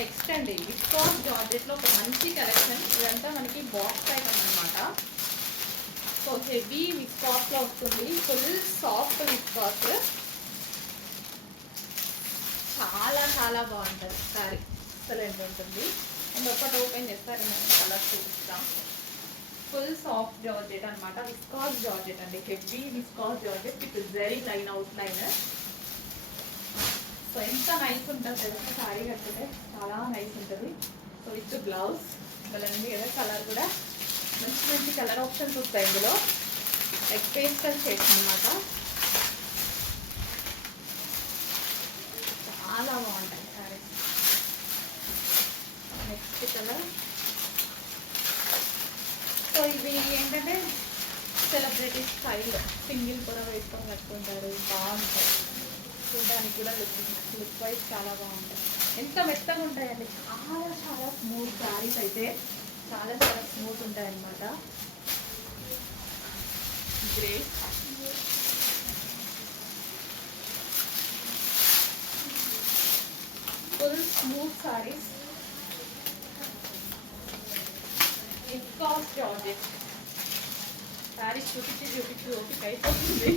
Next అండి viscous జార్జెట్లో ఒక మంచి కలెక్షన్. ఇదంతా మనకి బాక్స్ ఐటమ్ అనమాట. సో హెవీ విస్కాస్లో వస్తుంది, ఫుల్ సాఫ్ట్ విస్కాస్, చాలా చాలా బాగుంటుంది సారీ. ఎక్సలెంట్ ఉంటుంది. అండ్ ఒకటి ఓపెన్ చేస్తారు నేను కలర్ చూపిస్తాం. ఫుల్ సాఫ్ట్ జార్జెట్ అనమాట, విస్కాస్ జార్జెట్ అండి, heavy viscous georgette with very line out line. So ఎంత నైస్ ఉంటుంది తెలుసు, సారీ కట్టితే చాలా నైస్ ఉంటుంది. సో విత్ బ్లౌజ్ ఉంది కదా, కలర్ కూడా మంచి మంచి కలర్ ఆప్షన్స్ వస్తాయి ఇందులో. లైక్ పేస్టల్ షేడ్స్ అనమాట, చాలా బాగుంటాయి సారీ. Next colour. సో ఇవి ఏంటంటే సెలబ్రిటీ స్టైల్, సింగిల్ కూడా వేసుకొని కట్టుకుంటారు, బాగుంటాయి. చూడడానికి కూడా లుక్ వైజ్ చాలా బాగుంటాయి. ఎంత మెత్తగా ఉంటాయండి, చాలా చాలా స్మూత్ శారీస్ అయితే చాలా చాలా స్మూత్ ఉంటాయి అన్నమాట. Grey, full smooth saris, viscous georgette. Saris చూపించి చూపించి ఓపిక అయిపోతుంది.